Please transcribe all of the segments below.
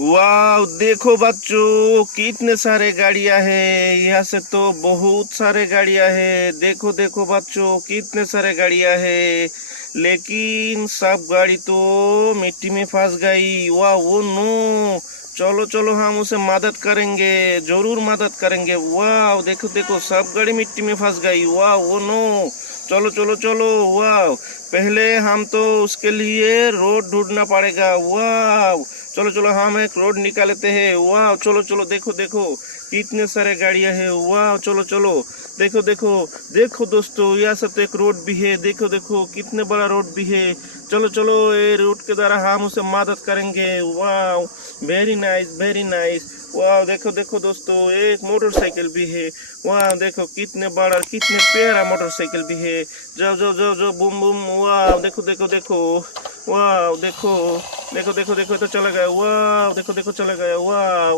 वाह देखो बच्चों कितने सारे गाड़ियां हैं। यहाँ से तो बहुत सारे गाड़ियां हैं। देखो देखो बच्चों कितने सारे गाड़ियां हैं, लेकिन सब गाड़ी तो मिट्टी में फंस गई। वाह वो नो, चलो चलो हम उसे मदद करेंगे, जरूर मदद करेंगे। वाह देखो देखो सब गाड़ी मिट्टी में फंस गई। वाह वो नो, चलो चलो चलो। वाह पहले हम तो उसके लिए रोड ढूंढना पड़ेगा। वाह चलो चलो हम एक रोड निकालते हैं। वाह चलो चलो देखो देखो कितने सारे गाड़ियां हैं। वाह चलो चलो देखो देखो देखो दोस्तों, यहाँ से तो एक रोड भी है। देखो देखो कितने बड़ा रोड भी है। चलो चलो ये रोड के द्वारा हम उसे मदद करेंगे। वाह वेरी नाइस वेरी नाइस। वाह देखो देखो दोस्तों एक मोटरसाइकिल भी है। वाह देखो कितने बड़ा कितने प्यारा मोटरसाइकिल भी है। जाओ जाओ जाओ जाओ बूम बूम। वाह देखो देखो देखो। वाह देखो देखो देखो देखो तो चला गया। वाह देखो देखो चला गया। वाह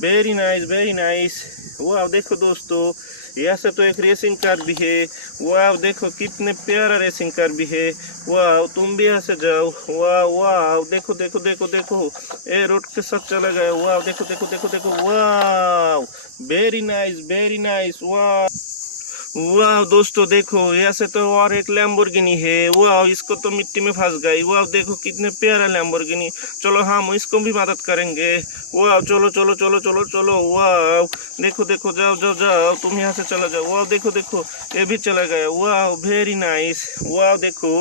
वेरी नाइस वेरी नाइस। वाह देखो दोस्तों यहाँ से तो एक रेसिंग कार भी है। वाह देखो कितने प्यारा रेसिंग कार भी है। वाह तुम भी यहाँ से जाओ। वाह वाह देखो देखो देखो देखो ये रोड के साथ चला गया। वाह देखो देखो देखो देखो। वाह वेरी नाइस वेरी नाइस। वाह वाह दोस्तों देखो यहाँ से तो और एक लैम्बोर्गिनी है। वाह इसको तो मिट्टी में फंस गई। वाह देखो कितने प्यारा लैम्बोर्गिनी। चलो हम इसको भी मदद करेंगे। वाह चलो चलो चलो चलो चलो। वाह देखो देखो जाओ जाओ जाओ तुम यहाँ से चला जाओ। वाह देखो देखो ये भी चला गया। वाह वेरी नाइस। वाह देखो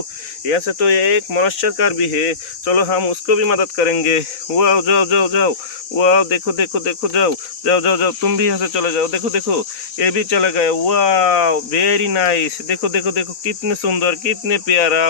यहाँ से तो एक मॉन्स्टर कार भी है। चलो हम उसको भी मदद करेंगे। वाह जाओ जाओ जाओ। वाह देखो देखो देखो जाओ जाओ जाओ जाओ तुम भी यहाँ से चले जाओ। देखो देखो ये भी चला गया। वाह वेरी नाइस। देखो देखो देखो कितने सुंदर कितने प्यारा।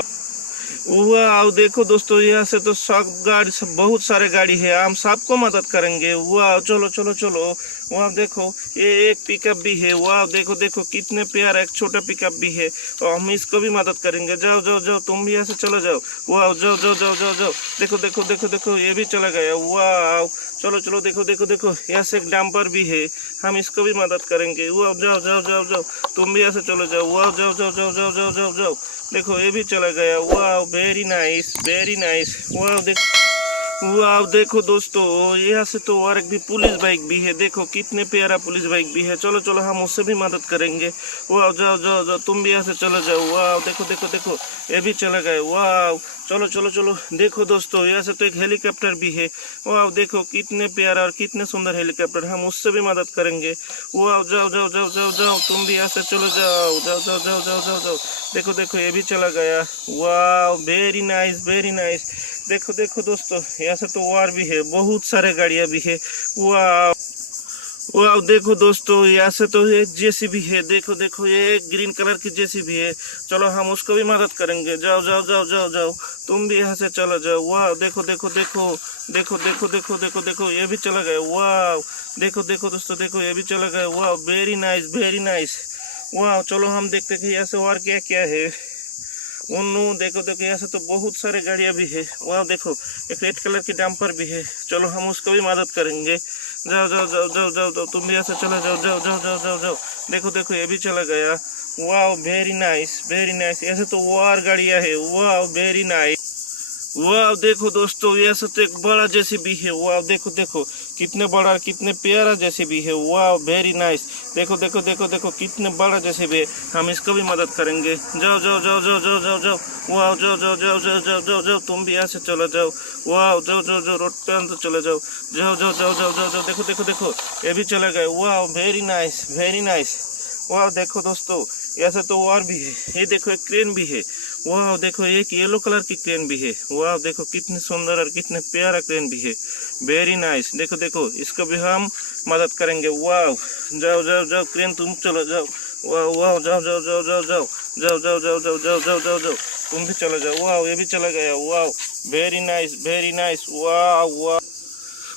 वाह देखो दोस्तों यहाँ से तो सब गाड़ी सब बहुत सारे गाड़ी है, हम सबको मदद करेंगे। वाह चलो चलो चलो। वाह देखो ये एक पिकअप भी है। वाह देखो देखो कितने प्यारा एक छोटा पिकअप भी है और हम इसको भी मदद करेंगे। जाओ जाओ जाओ तुम भी यहाँ से चलो जाओ। वाह जाओ जाओ जाओ जाओ जाओ। देखो देखो देखो देखो ये भी चला गया। वाह चलो चलो देखो देखो देखो यहाँ से एक डंपर भी है, हम इसको भी मदद करेंगे। वाह जाओ जाओ जाओ जाओ तुम भी यहाँ से चलो जाओ। वाह जाओ जाओ जाओ जाओ जाओ जाओ जाओ। देखो ये भी चला गया। वाह वेरी नाइस वेरी नाइस। वाह देखो वाह देखो दोस्तों यहाँ से तो और एक भी पुलिस बाइक भी है। देखो कितने प्यारा पुलिस बाइक भी है। चलो चलो हम उससे भी मदद करेंगे। वाह जाओ जाओ जाओ तुम भी यहाँ से चलो जाओ। वाह देखो देखो देखो ये भी चला गया। वाह चलो चलो चलो। देखो दोस्तों यहाँ से तो एक हेलीकॉप्टर भी है। वाह देखो कितने प्यारा और कितने सुंदर हेलीकॉप्टर, हम उससे भी मदद करेंगे। वाह जाओ जाओ जाओ जाओ जाओ तुम भी यहाँ से चलो जाओ जाओ जाओ जाओ जाओ जाओ जाओ। देखो देखो ये भी चला गया। वाह वेरी नाइस वेरी नाइस। देखो देखो दोस्तों यहाँ से तो और भी है, बहुत सारे गाड़ियाँ भी है। वाह वाह देखो दोस्तों यहाँ से तो एक जेसीबी है। देखो देखो ये एक ग्रीन कलर की जेसीबी है। चलो हम उसको भी मदद करेंगे। जाओ जाओ जाओ जाओ जाओ तुम भी यहाँ से चलो जाओ। वाह देखो देखो देखो देखो देखो देखो देखो देखो ये भी चला गया। वाह देखो देखो दोस्तों देखो ये भी चला गया। वाह वेरी नाइस वेरी नाइस। वाह चलो हम देखते हैं यहाँ से और क्या क्या है। उन्नू देखो देखो यहाँ से तो बहुत सारे गाड़ियाँ भी है। वहाँ देखो एक रेड कलर की डंपर भी है। चलो हम उसको भी मदद करेंगे। जाओ जाओ जाओ जाओ जाओ जाओ तुम भी यहाँ से चला जाओ जाओ जाओ जाओ जाओ जाओ। देखो देखो ये भी चला गया। वाह वेरी नाइस वेरी नाइस। ऐसे तो और गाड़ियाँ है। वाह वेरी नाइस। वाह देखो दोस्तों यहाँ से तो एक बड़ा जेसीबी है। वाह देखो देखो कितने बड़ा कितने प्यारा जेसीबी है। वाह वेरी नाइस। देखो देखो देखो देखो कितने बड़ा जेसीबी है, हम इसको भी मदद करेंगे। जाओ जाओ जाओ जाओ जाओ जाओ जाओ। वाह जाओ जाओ जाओ जाओ जाओ जाओ जाओ तुम भी यहाँ से चलो जाओ। वाह जाओ जाओ जाओ रोड पे अंदर चले जाओ। जाओ जाओ जाओ जाओ जाओ जाओ। देखो देखो देखो ये भी चला गया। वाह वेरी नाइस वेरी नाइस। वाह देखो दोस्तों यहाँ से तो और भी है। ये देखो एक क्रेन भी है। वाह देखो एक येलो कलर की क्रेन भी है। वाह देखो कितने सुंदर और कितने प्यारा क्रेन भी है। Very nice. देखो देखो इसको भी हम मदद करेंगे। वाह जाओ जाओ जाओ क्रेन तुम चलो जाओ। वाह वाह जाओ जाओ जाओ जाओ जाओ जाओ जाओ जाओ जाओ जाओ जाओ जाओ जाओ तुम भी चलो जाओ। वाह ये भी चला गया। वाह वेरी नाइस वेरी नाइस। वाह वाह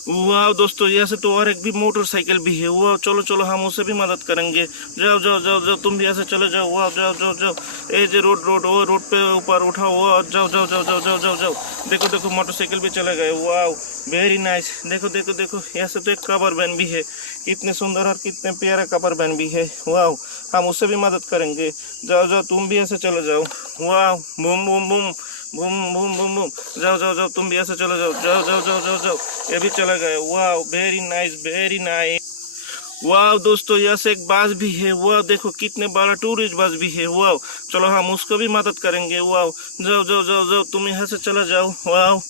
वाह दोस्तों यहाँ से तो और एक भी मोटरसाइकिल भी है। वाह चलो चलो हम उसे भी मदद करेंगे। जाओ जाओ जाओ जाओ तुम भी यहाँ से चले जाओ। वाह जाओ जाओ जाओ ये जो रोड रोड वो रोड पे ऊपर उठाओ। वाह जाओ जाओ जाओ जाओ जाओ जाओ जाओ। देखो देखो मोटरसाइकिल भी चले गए। वाह वेरी नाइस। देखो देखो देखो यहाँ से तो एक कवर वैन भी है। कितने सुंदर और कितने प्यारा कवर वैन भी है। वाह हम उससे भी मदद करेंगे। जाओ जाओ तुम भी यहाँ से चले जाओ। वाह boom boom boom boom boom boom boom. जाओ जाओ जाओ, तुम भी ऐसे चले जाओ, जाओ जाओ जाओ जाओ जाओ। ये भी चला गया। वाह, वेरी नाइस वेरी नाइस। वाह दोस्तों, यहाँ से एक बस भी है। वाह देखो कितने बड़ा टूरिस्ट बस भी है। वाह, चलो हम उसको भी मदद करेंगे। वाह, जाओ जाओ जाओ जाओ, तुम यहाँ से चला जाओ। वाह,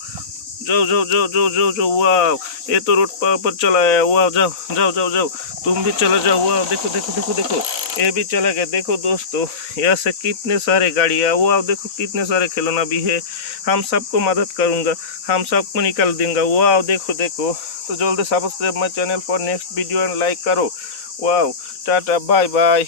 जाओ जाओ जाओ जाओ जाओ जाओ। वाह, ये तो रोड पर चला है। वाह, जाओ जाओ जाओ जाओ, तुम भी चले जाओ। वाह, देखो देखो देखो देखो, ये भी चला गया। देखो दोस्तों, यहाँ से कितने सारे गाड़ियाँ। वाह देखो, कितने सारे खिलौना भी है। हम सबको मदद करूँगा, हम सबको निकाल देंगे। वाह देखो देखो, तो जल्दी subscribe my channel for next video and like करो। वाह, टाटा बाय बाय।